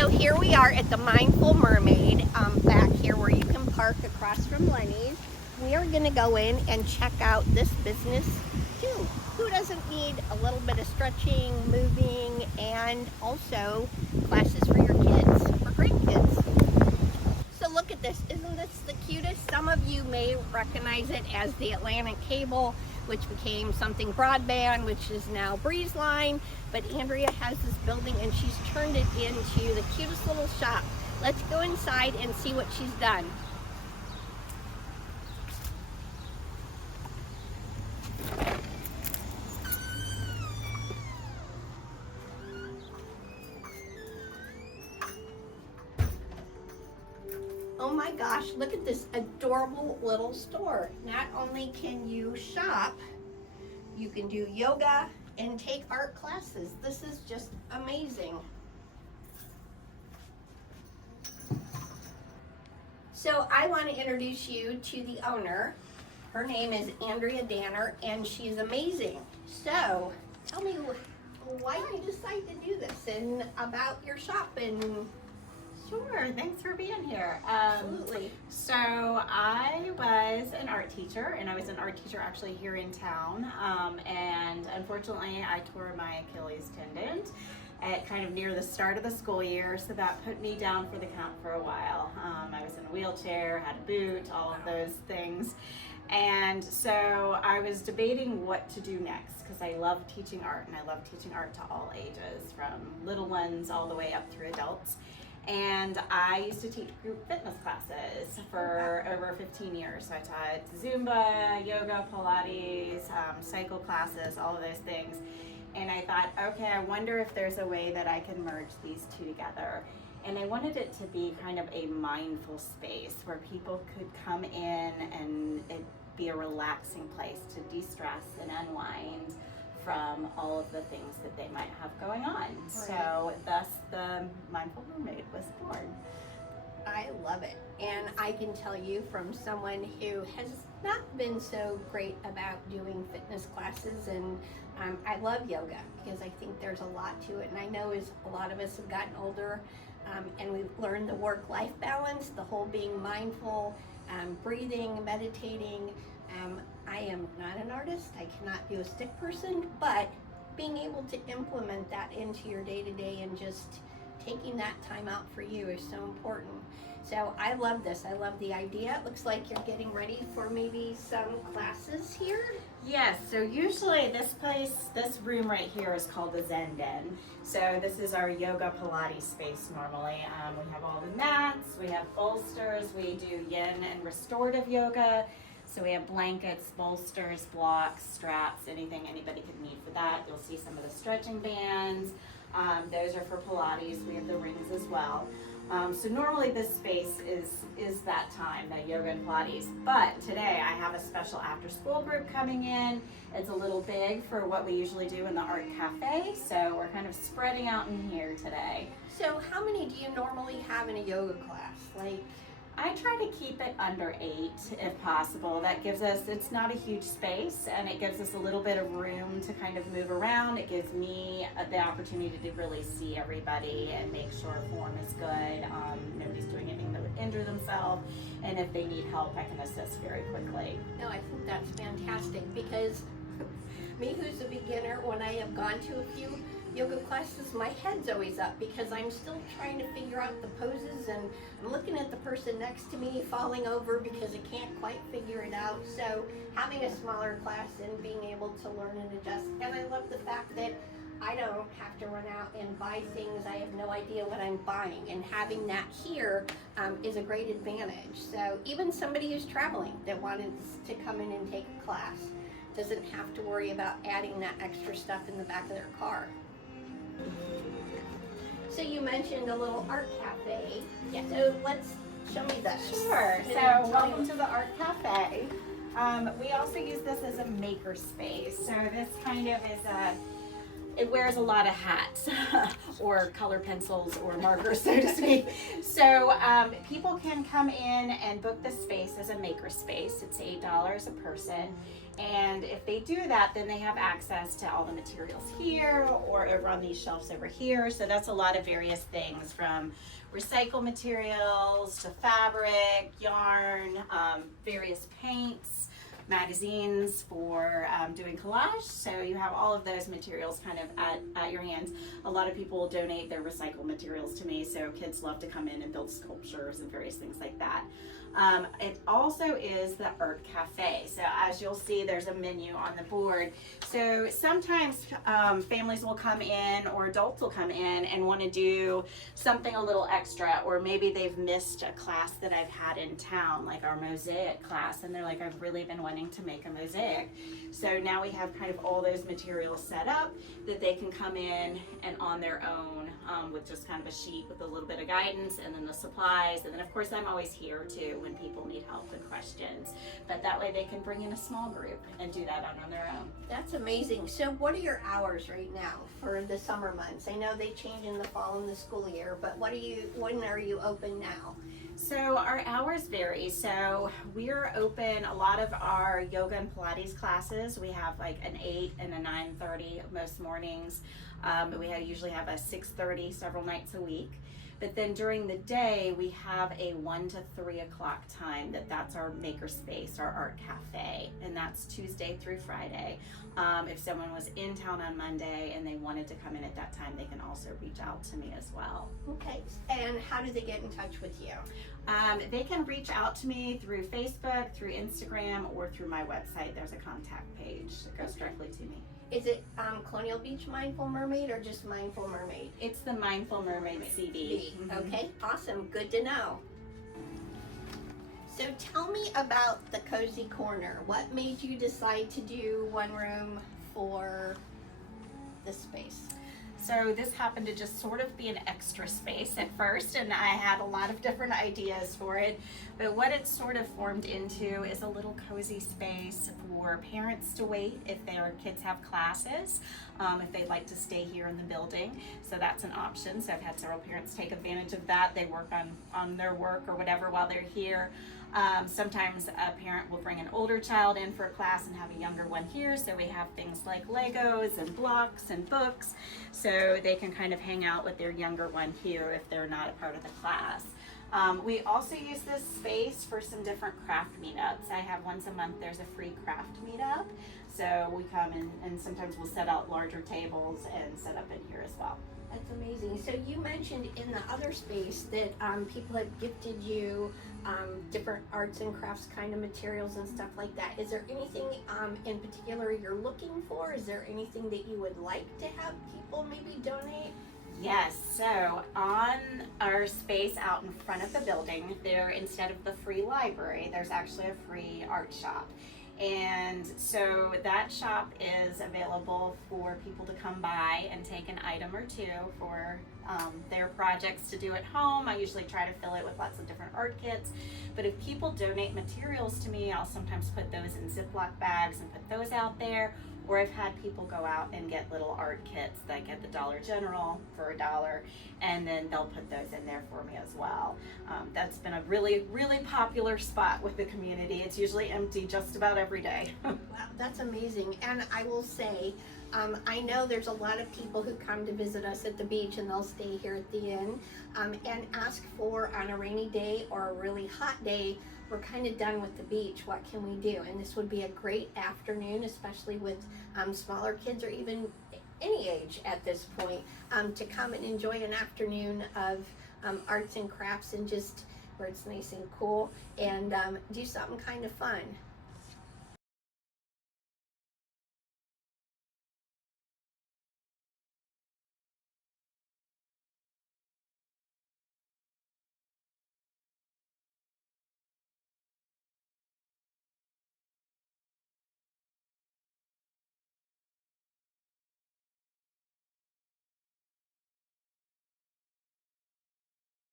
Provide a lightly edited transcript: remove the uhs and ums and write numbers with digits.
So here we are at the Mindful Mermaid, back here where you can park across from Lenny's. We are going to go in and check out this business too. Who doesn't need a little bit of stretching, moving, and also classes for your kids, for grandkids. So look at this. Isn't this the cutest? Some of you may recognize it as the Atlantic Cable, which became something broadband, which is now Breeze Line. But Andrea has this building and she's turned it into the cutest little shop. Let's go inside and see what she's done. Oh my gosh, look at this adorable little store. Not only can you shop, you can do yoga and take art classes. This is just amazing. So I want to introduce you to the owner. Her name is Andrea Danner and she's amazing. So tell me, why did you decide to do this and about your shop? And Sure, thanks for being here. absolutely. So I was an art teacher, and I was an art teacher actually here in town, and unfortunately I tore my Achilles tendon at kind of near the start of the school year, so that put me down for the count for a while. I was in a wheelchair, had a boot, all of those things. And so I was debating what to do next, because I love teaching art, and I love teaching art to all ages, from little ones all the way up through adults. And I used to teach group fitness classes for over 15 years. So I taught Zumba, yoga, Pilates, cycle classes, all of those things. And I thought, okay, I wonder if there's a way that I can merge these two together. And I wanted it to be kind of a mindful space where people could come in and it be a relaxing place to de-stress and unwind from all of the things that they might have going on. Right. So thus the Mindful Mermaid was born. I love it. And I can tell you from someone who has not been so great about doing fitness classes, and I love yoga because I think there's a lot to it. And I know as a lot of us have gotten older and we've learned the work-life balance, the whole being mindful, breathing, meditating. I am not an artist, I cannot do a stick person, but being able to implement that into your day-to-day and just taking that time out for you is so important. So I love this, I love the idea. It looks like you're getting ready for maybe some classes here. Yes, so usually this room right here is called the Zen Den. So this is our yoga Pilates space normally. We have all the mats, we have bolsters, we do yin and restorative yoga. So we have blankets, bolsters, blocks, straps, anything anybody could need for that. You'll see some of the stretching bands. Those are for Pilates. We have the rings as well. So normally this space is that time, the yoga and Pilates. But today I have a special after school group coming in. It's a little big for what we usually do in the art cafe. So we're kind of spreading out in here today. So how many do you normally have in a yoga class? Like, I try to keep it under 8 if possible. That gives us, it's not a huge space, and it gives us a little bit of room to kind of move around. It gives me the opportunity to really see everybody and make sure form is good. Nobody's doing anything that would injure themselves, and if they need help, I can assist very quickly. no, I think that's fantastic because me who's a beginner, when I have gone to a few yoga classes, my head's always up because I'm still trying to figure out the poses, and I'm looking at the person next to me falling over because I can't quite figure it out. So having a smaller class and being able to learn and adjust, and I love the fact that I don't have to run out and buy things. I have no idea what I'm buying, and having that here is a great advantage. So even somebody who's traveling that wanted to come in and take a class doesn't have to worry about adding that extra stuff in the back of their car. So you mentioned a little art cafe. Yeah. So let's show me that. Sure. So welcome to the art cafe. We also use this as a maker space. So this kind of is it wears a lot of hats or color pencils or markers, so to speak. So people can come in and book the space as a maker space. It's $8 a person. And if they do that, then they have access to all the materials here or over on these shelves over here. So that's a lot of various things, from recycled materials to fabric, yarn, various paints, magazines for doing collage. So you have all of those materials kind of at your hands. A lot of people donate their recycled materials to me, so kids love to come in and build sculptures and various things like that. It also is the art cafe. So as you'll see, there's a menu on the board. So sometimes families will come in, or adults will come in and want to do something a little extra, or maybe they've missed a class that I've had in town, like our mosaic class, and they're like, I've really been wanting to make a mosaic. So now we have kind of all those materials set up that they can come in and on their own with just kind of a sheet with a little bit of guidance, and then the supplies, and then of course I'm always here too when people need help and questions, but that way they can bring in a small group and do that on their own. That's amazing. So what are your hours right now for the summer months? I know they change in the fall and the school year, but when are you open now? So our hours vary. So we're open a lot of our yoga and Pilates classes. We have like an 8 and a 9:30 most mornings. We usually have a 6:30 several nights a week. But then during the day, we have a 1 to 3 o'clock time that's our makerspace, our art cafe, and that's Tuesday through Friday. If someone was in town on Monday and they wanted to come in at that time, they can also reach out to me as well. Okay, and how do they get in touch with you? They can reach out to me through Facebook, through Instagram, or through my website. There's a contact page that goes directly to me. Is it Colonial Beach Mindful Mermaid or just Mindful Mermaid? It's the Mindful Mermaid CD. Okay, awesome. Good to know. So tell me about the Cozy Corner. What made you decide to do one room for this space? So this happened to just sort of be an extra space at first, and I had a lot of different ideas for it. But what it sort of formed into is a little cozy space for parents to wait if their kids have classes, if they'd like to stay here in the building. So that's an option. So I've had several parents take advantage of that. They work on their work or whatever while they're here. Sometimes a parent will bring an older child in for a class and have a younger one here, so we have things like Legos and blocks and books, so they can kind of hang out with their younger one here if they're not a part of the class. We also use this space for some different craft meetups. I have once a month, there's a free craft meetup, so we come in and sometimes we'll set out larger tables and set up in here as well. That's amazing. So you mentioned in the other space that people have gifted you different arts and crafts kind of materials and stuff like that. Is there anything in particular you're looking for? Is there anything that you would like to have people maybe donate? Yes, so on our space out in front of the building, there, instead of the free library, there's actually a free art shop. And so that shop is available for people to come by and take an item or two for their projects to do at home. I usually try to fill it with lots of different art kits. But if people donate materials to me, I'll sometimes put those in Ziploc bags and put those out there. Or I've had people go out and get little art kits like at the Dollar General for $1, and then they'll put those in there for me as well. That's been a really, really popular spot with the community. It's usually empty just about every day. Wow, that's amazing. And I will say, I know there's a lot of people who come to visit us at the beach and they'll stay here at the inn and ask for, on a rainy day or a really hot day, we're kind of done with the beach, what can we do? And this would be a great afternoon, especially with smaller kids or even any age at this point, to come and enjoy an afternoon of arts and crafts and just where it's nice and cool and do something kind of fun.